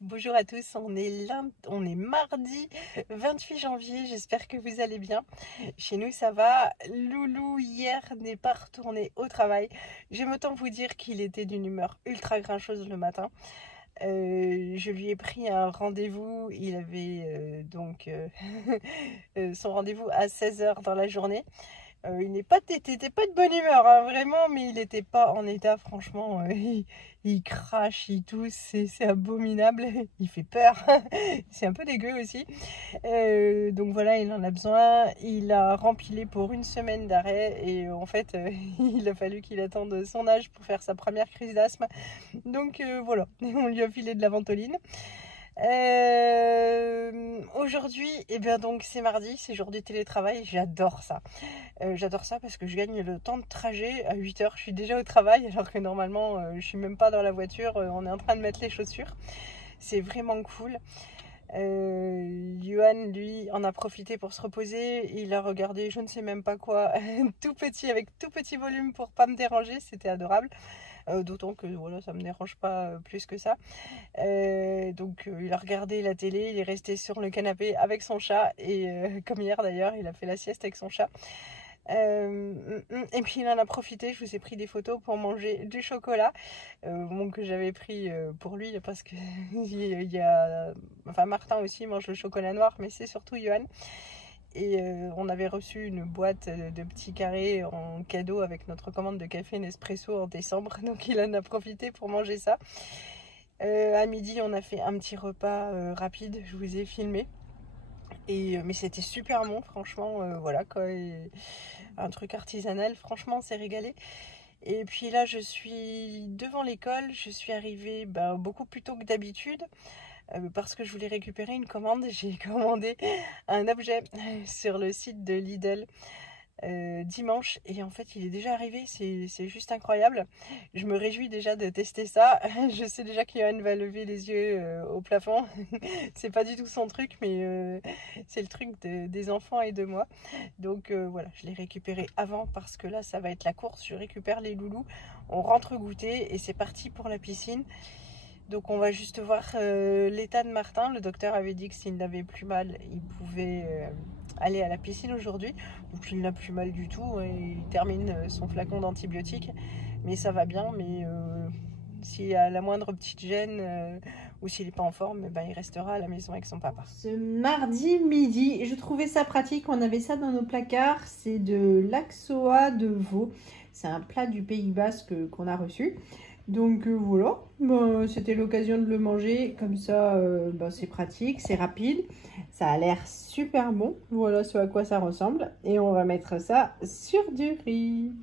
Bonjour à tous, on est mardi 28 janvier, j'espère que vous allez bien. Chez nous ça va, Loulou hier n'est pas retourné au travail. J'aime autant vous dire qu'il était d'une humeur ultra grincheuse le matin. Je lui ai pris un rendez-vous, il avait son rendez-vous à 16 h dans la journée. Il était pas de bonne humeur, hein, vraiment, mais il n'était pas en état, franchement. Il crache, il tousse, c'est abominable, il fait peur. C'est un peu dégueu aussi. Donc voilà, il en a besoin. Il a rempilé pour une semaine d'arrêt et en fait, il a fallu qu'il attende son âge pour faire sa première crise d'asthme. Donc voilà, on lui a filé de la ventoline. Aujourd'hui, et bien donc c'est mardi, c'est jour du télétravail, j'adore ça. J'adore ça parce que je gagne le temps de trajet à 8 h. Je suis déjà au travail alors que normalement je suis même pas dans la voiture, on est en train de mettre les chaussures. C'est vraiment cool. Johan, lui, en a profité pour se reposer. Il a regardé je ne sais même pas quoi, tout petit, avec tout petit volume pour pas me déranger. C'était adorable. D'autant que voilà, ça me dérange pas plus que ça. Il a regardé la télé, il est resté sur le canapé avec son chat. Et comme hier d'ailleurs, il a fait la sieste avec son chat. Et puis il en a profité, je vous ai pris des photos pour manger du chocolat, que j'avais pris pour lui parce que enfin Martin aussi mange le chocolat noir, mais c'est surtout Johan. Et on avait reçu une boîte de petits carrés en cadeau avec notre commande de café Nespresso en décembre, donc il en a profité pour manger ça. À midi, on a fait un petit repas rapide, je vous ai filmé. Mais c'était super bon, franchement, voilà quoi. Et un truc artisanal, franchement, c'est régalé. Et puis là, je suis devant l'école, je suis arrivée beaucoup plus tôt que d'habitude parce que je voulais récupérer une commande. J'ai commandé un objet sur le site de Lidl dimanche et en fait il est déjà arrivé, c'est juste incroyable. Je me réjouis déjà de tester ça. Je sais déjà qu'Yoann va lever les yeux au plafond. C'est pas du tout son truc, mais c'est le truc des enfants et de moi. Donc voilà, je l'ai récupéré avant parce que là ça va être la course. Je récupère les loulous, on rentre goûter et c'est parti pour la piscine. Donc on va juste voir l'état de Martin. Le docteur avait dit que s'il n'avait plus mal, il pouvait aller à la piscine aujourd'hui. Donc il n'a plus mal du tout et il termine son flacon d'antibiotiques. Mais ça va bien, mais s'il y a la moindre petite gêne ou s'il n'est pas en forme, il restera à la maison avec son papa. Ce mardi midi, je trouvais ça pratique, on avait ça dans nos placards, c'est de l'axoa de veau. C'est un plat du Pays Basque qu'on a reçu. Donc voilà, c'était l'occasion de le manger, comme ça c'est pratique, c'est rapide, ça a l'air super bon, voilà ce à quoi ça ressemble. Et on va mettre ça sur du riz.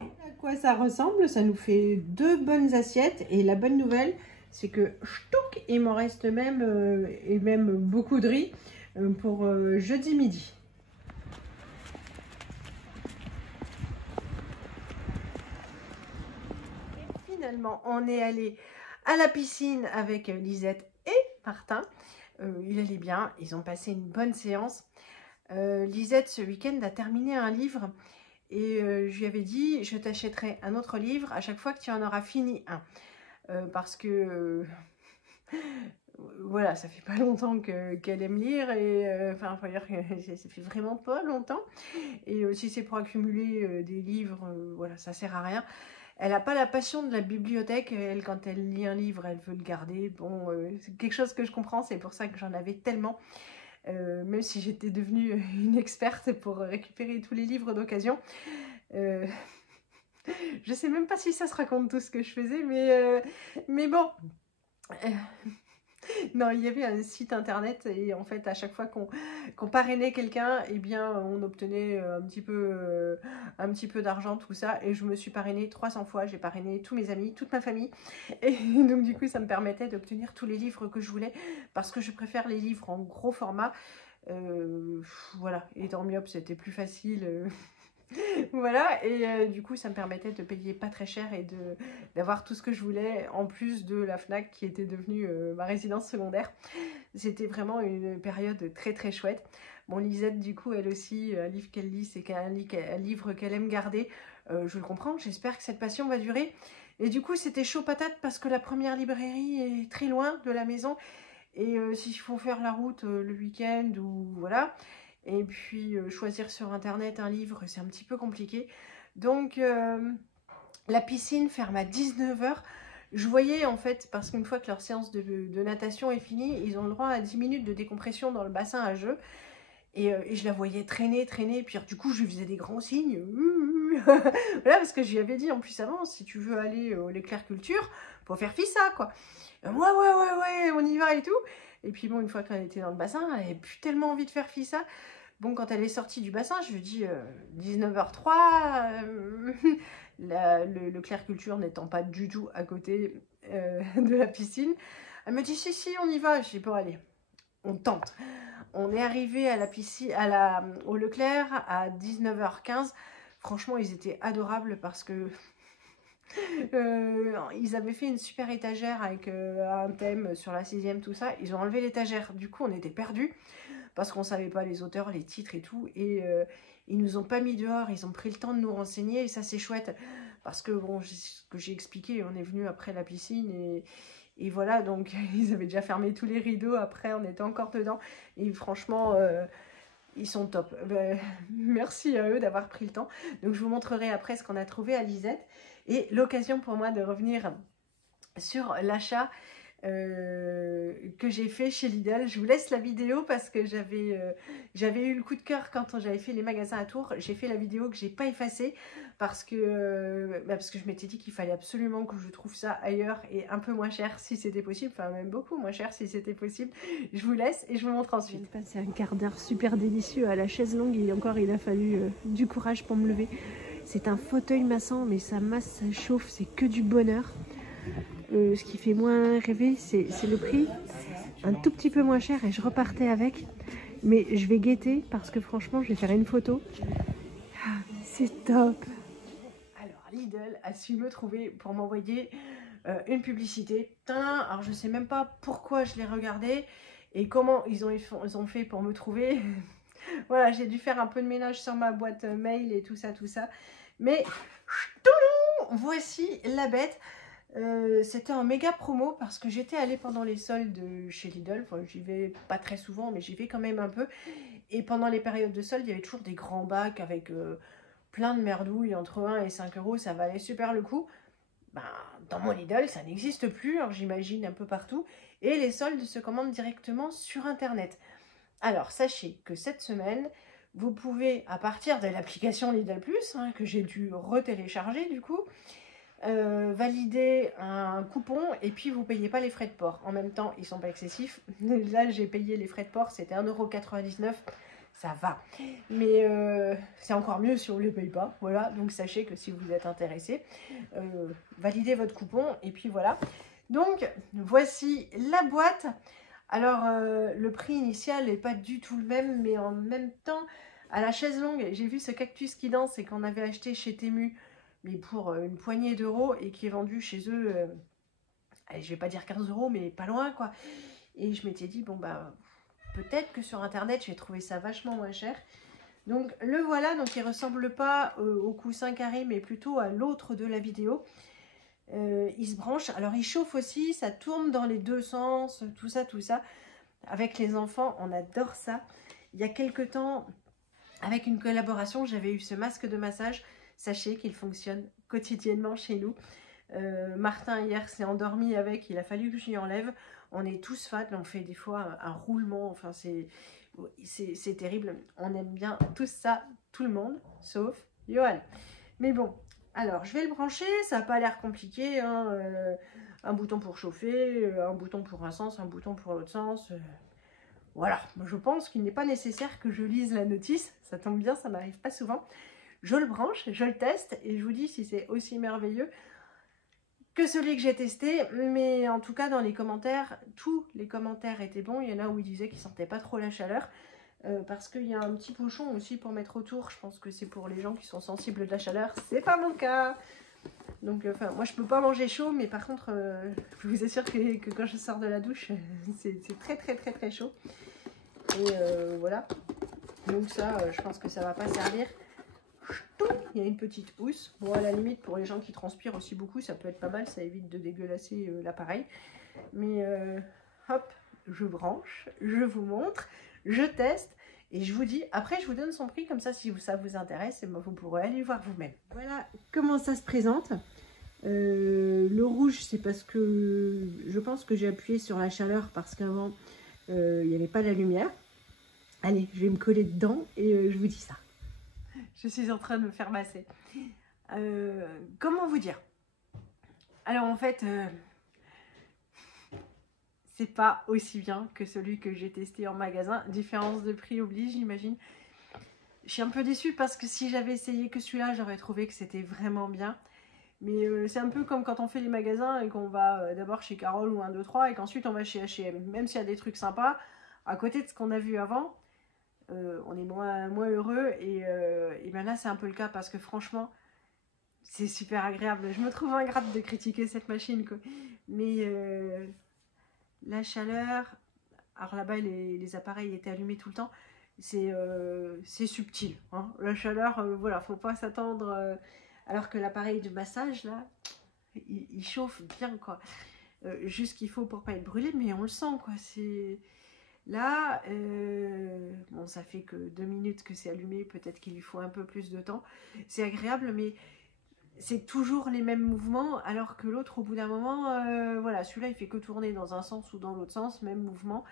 À quoi ça ressemble, ça nous fait 2 bonnes assiettes et la bonne nouvelle c'est que ch'touk, il m'en reste même beaucoup de riz pour jeudi midi. Finalement, on est allé à la piscine avec Lisette et Martin. Il allait bien, ils ont passé une bonne séance. Lisette, ce week-end, a terminé un livre et je lui avais dit, je t'achèterai un autre livre à chaque fois que tu en auras fini un. Parce que, voilà, ça fait pas longtemps qu'elle aime lire et enfin, faut dire que ça fait vraiment pas longtemps. Et si c'est pour accumuler des livres, voilà, ça sert à rien. Elle n'a pas la passion de la bibliothèque. Elle, quand elle lit un livre, elle veut le garder. Bon, c'est quelque chose que je comprends. C'est pour ça que j'en avais tellement. Même si j'étais devenue une experte pour récupérer tous les livres d'occasion. Je sais même pas si ça se raconte tout ce que je faisais, mais bon. Non, il y avait un site internet et en fait, à chaque fois qu'on parrainait quelqu'un, eh bien, on obtenait un petit peu d'argent, tout ça. Et je me suis parrainée 300 fois. J'ai parrainé tous mes amis, toute ma famille. Et donc, du coup, ça me permettait d'obtenir tous les livres que je voulais parce que je préfère les livres en gros format. Voilà, et dans Myop, c'était plus facile. Voilà, et du coup ça me permettait de payer pas très cher et d'avoir tout ce que je voulais en plus de la FNAC qui était devenue ma résidence secondaire. C'était vraiment une période très très chouette. Bon, Lisette, du coup, elle aussi, un livre qu'elle lit, c'est un livre qu'elle aime garder. Je le comprends, j'espère que cette passion va durer. Et du coup, c'était chaud patate parce que la première librairie est très loin de la maison. Et s'il faut faire la route le week-end ou voilà. Et puis choisir sur internet un livre, c'est un petit peu compliqué. Donc la piscine ferme à 19 h. Je voyais en fait, parce qu'une fois que leur séance de natation est finie, ils ont le droit à 10 minutes de décompression dans le bassin à jeu. Et je la voyais traîner, et puis du coup je lui faisais des grands signes. Voilà, parce que je lui avais dit en plus avant, si tu veux aller au l'éclair culture, faut faire fi ça quoi. Ouais, on y va et tout. Et puis bon, une fois qu'elle était dans le bassin, elle avait plus tellement envie de faire fi ça. Bon, quand elle est sortie du bassin, je lui dis 19h03, le clair culture n'étant pas du tout à côté de la piscine. Elle me dit si, on y va. Je dis bon allez, on tente. On est arrivé à la piscine, au Leclerc à 19h15. Franchement, ils étaient adorables parce que ils avaient fait une super étagère avec un thème sur la 6e, tout ça. Ils ont enlevé l'étagère. Du coup, on était perdus parce qu'on ne savait pas les auteurs, les titres et tout. Et ils nous ont pas mis dehors. Ils ont pris le temps de nous renseigner. Et ça, c'est chouette. Parce que, bon, ce que j'ai expliqué, on est venu après la piscine et voilà, donc ils avaient déjà fermé tous les rideaux. Après, on était encore dedans. Et franchement, ils sont top. Merci à eux d'avoir pris le temps. Donc, je vous montrerai après ce qu'on a trouvé à Lisette. Et l'occasion pour moi de revenir sur l'achat que j'ai fait chez Lidl. Je vous laisse la vidéo parce que j'avais eu le coup de cœur quand j'avais fait les magasins à Tours. J'ai fait la vidéo que j'ai pas effacée parce que je m'étais dit qu'il fallait absolument que je trouve ça ailleurs et un peu moins cher si c'était possible, enfin même beaucoup moins cher si c'était possible. Je vous laisse et je vous montre ensuite. J'ai passé un quart d'heure super délicieux à la chaise longue et encore il a fallu du courage pour me lever. C'est un fauteuil massant mais ça masse, ça chauffe, c'est que du bonheur. Ce qui fait moins rêver, c'est le prix, un tout petit peu moins cher et je repartais avec. Mais je vais guetter parce que franchement, je vais faire une photo. Ah, c'est top. Alors, Lidl a su me trouver pour m'envoyer une publicité. Alors, je sais même pas pourquoi je l'ai regardé et comment ils ont fait pour me trouver. Voilà, j'ai dû faire un peu de ménage sur ma boîte mail et tout ça. Mais, voici la bête. C'était en méga promo parce que j'étais allée pendant les soldes chez Lidl. Enfin, j'y vais pas très souvent, mais j'y vais quand même un peu. Et pendant les périodes de soldes, il y avait toujours des grands bacs avec plein de merdouilles entre 1 et 5 euros. Ça valait super le coup. Ben, dans mon Lidl, ça n'existe plus, alors j'imagine un peu partout. Et les soldes se commandent directement sur Internet. Alors, sachez que cette semaine, vous pouvez, à partir de l'application Lidl Plus, hein, que j'ai dû retélécharger du coup, valider un coupon et puis vous payez pas les frais de port. En même temps, ils sont pas excessifs. Là, j'ai payé les frais de port, c'était 1,99 €. Ça va. Mais c'est encore mieux si on ne les paye pas. Voilà, donc sachez que si vous êtes intéressé, validez votre coupon et puis voilà. Donc, voici la boîte. Alors, le prix initial n'est pas du tout le même, mais en même temps, à la chaise longue, j'ai vu ce cactus qui danse et qu'on avait acheté chez Temu, mais pour une poignée d'euros et qui est vendu chez eux, allez, je vais pas dire 15 €, mais pas loin quoi. Et je m'étais dit, bon bah, peut-être que sur internet, j'ai trouvé ça vachement moins cher. Donc le voilà, donc il ressemble pas au coussin carré, mais plutôt à l'autre de la vidéo. Il se branche, alors il chauffe aussi, ça tourne dans les deux sens, tout ça. Avec les enfants, on adore ça. Il y a quelques temps, avec une collaboration, j'avais eu ce masque de massage. Sachez qu'il fonctionne quotidiennement chez nous. Martin hier s'est endormi avec, il a fallu que je lui enlève. On est tous fans, on fait des fois un roulement, enfin c'est terrible. On aime bien tout ça, tout le monde, sauf Johan. Mais bon, alors je vais le brancher, ça n'a pas l'air compliqué. Hein, un bouton pour chauffer, un bouton pour un sens, un bouton pour l'autre sens. Voilà, je pense qu'il n'est pas nécessaire que je lise la notice. Ça tombe bien, ça m'arrive pas souvent. Je le branche, je le teste et je vous dis si c'est aussi merveilleux que celui que j'ai testé. Mais en tout cas, dans les commentaires, tous les commentaires étaient bons. Il y en a où ils disaient qu'ils ne sentaient pas trop la chaleur. Parce qu'il y a un petit pochon aussi pour mettre autour. Je pense que c'est pour les gens qui sont sensibles de la chaleur. C'est pas mon cas. Donc, enfin, moi, je peux pas manger chaud. Mais par contre, je vous assure que quand je sors de la douche, c'est très chaud. Et voilà. Donc ça, je pense que ça va pas servir. il y a une petite housse. Bon, à la limite, pour les gens qui transpirent aussi beaucoup, ça peut être pas mal, ça évite de dégueulasser l'appareil. Mais hop, je branche, je vous montre, je teste. Et je vous dis, après je vous donne son prix, comme ça si ça vous intéresse, et ben, vous pourrez aller voir vous-même. Voilà comment ça se présente. Le rouge, c'est parce que je pense que j'ai appuyé sur la chaleur parce qu'avant, il n'y avait pas la lumière. Allez, je vais me coller dedans et je vous dis ça. Je suis en train de me faire masser. Comment vous dire? Alors en fait, c'est pas aussi bien que celui que j'ai testé en magasin. Différence de prix oblige, j'imagine. Je suis un peu déçue parce que si j'avais essayé que celui-là, j'aurais trouvé que c'était vraiment bien. Mais c'est un peu comme quand on fait les magasins et qu'on va d'abord chez Carole ou 1, 2, 3 et qu'ensuite on va chez H&M. Même s'il y a des trucs sympas, à côté de ce qu'on a vu avant, on est moins heureux. Et ben là, c'est un peu le cas parce que franchement, c'est super agréable. Je me trouve ingrate de critiquer cette machine, quoi. Mais la chaleur, alors là-bas les appareils étaient allumés tout le temps, c'est subtil, hein. La chaleur, voilà, faut pas s'attendre, alors que l'appareil de massage là, il chauffe bien, quoi. Juste ce qu'il faut pour pas être brûlé, mais on le sent, quoi. C'est là, bon, ça fait que 2 minutes que c'est allumé, peut-être qu'il lui faut un peu plus de temps. C'est agréable, mais c'est toujours les mêmes mouvements, alors que l'autre, au bout d'un moment, voilà, celui-là, il fait que tourner dans un sens ou dans l'autre sens, même mouvement.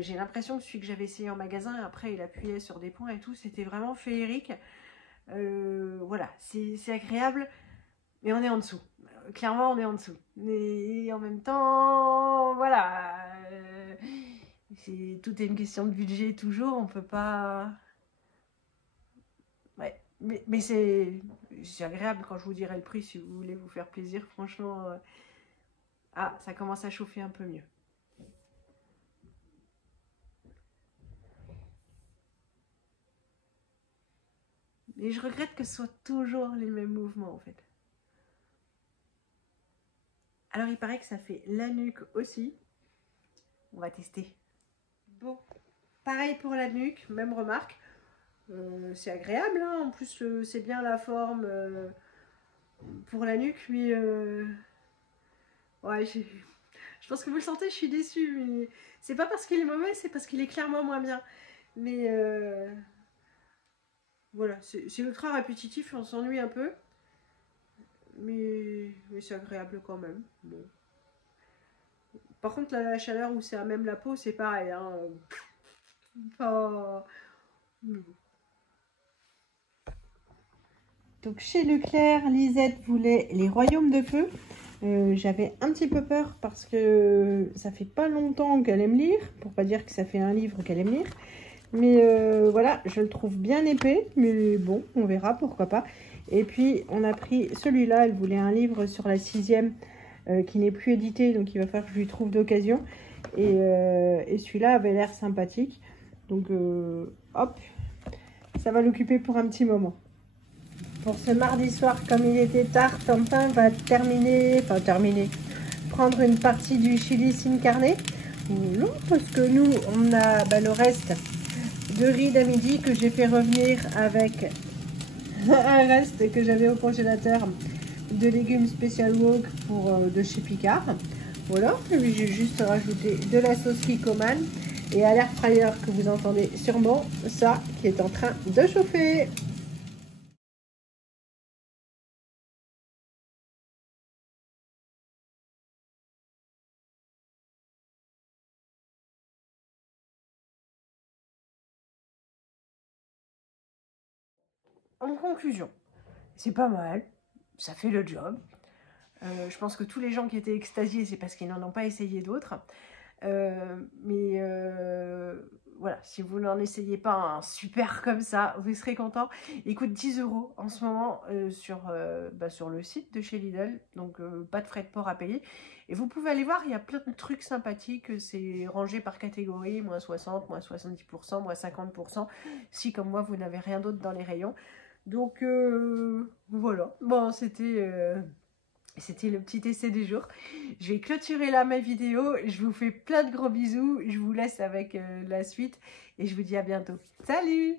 J'ai l'impression que celui que j'avais essayé en magasin, après, il appuyait sur des points et tout, c'était vraiment féerique. Voilà, c'est agréable, mais on est en dessous. Clairement, on est en dessous. Mais en même temps, voilà, tout est une question de budget toujours, on peut pas... Ouais. Mais c'est agréable quand je vous dirai le prix si vous voulez vous faire plaisir. Franchement, ah, ça commence à chauffer un peu mieux. Et je regrette que ce soit toujours les mêmes mouvements en fait. Alors il paraît que ça fait la nuque aussi. On va tester. Bon, pareil pour la nuque, même remarque. C'est agréable, hein. En plus c'est bien la forme pour la nuque, mais ouais, je pense que vous le sentez, je suis déçue, mais c'est pas parce qu'il est mauvais, c'est parce qu'il est clairement moins bien. Mais voilà, c'est ultra répétitif, on s'ennuie un peu, mais c'est agréable quand même. Bon. Par contre, la chaleur où c'est à même la peau, c'est pareil, hein. Pas... Donc chez Leclerc, Lisette voulait les Royaumes de Feu. J'avais un petit peu peur parce que ça fait pas longtemps qu'elle aime lire, pour pas dire que ça fait un livre qu'elle aime lire. Mais voilà, je le trouve bien épais, mais bon, on verra, pourquoi pas. Et puis on a pris celui-là, elle voulait un livre sur la 6e qui n'est plus édité, donc il va falloir que je lui trouve d'occasion. Et celui-là avait l'air sympathique, donc hop, ça va l'occuper pour un petit moment. Pour ce mardi soir, comme il était tard, Tintin va prendre une partie du chili sin carne. Non, parce que nous, on a le reste de riz d'à midi que j'ai fait revenir avec un reste que j'avais au congélateur de légumes Special Wok de chez Picard. Voilà, j'ai juste rajouté de la sauce Kikkoman et à l'air fryer que vous entendez sûrement, ça qui est en train de chauffer. En conclusion, c'est pas mal, ça fait le job. Je pense que tous les gens qui étaient extasiés, c'est parce qu'ils n'en ont pas essayé d'autres. Mais voilà, si vous n'en essayez pas un super comme ça, vous serez content. Il coûte 10 € en ce moment sur le site de chez Lidl, donc pas de frais de port à payer. Et vous pouvez aller voir, il y a plein de trucs sympathiques, c'est rangé par catégorie, moins 60, moins 70%, moins 50%, si comme moi vous n'avez rien d'autre dans les rayons. Donc voilà, bon c'était le petit essai du jour. Je vais clôturer là ma vidéo, je vous fais plein de gros bisous, je vous laisse avec la suite et je vous dis à bientôt. Salut!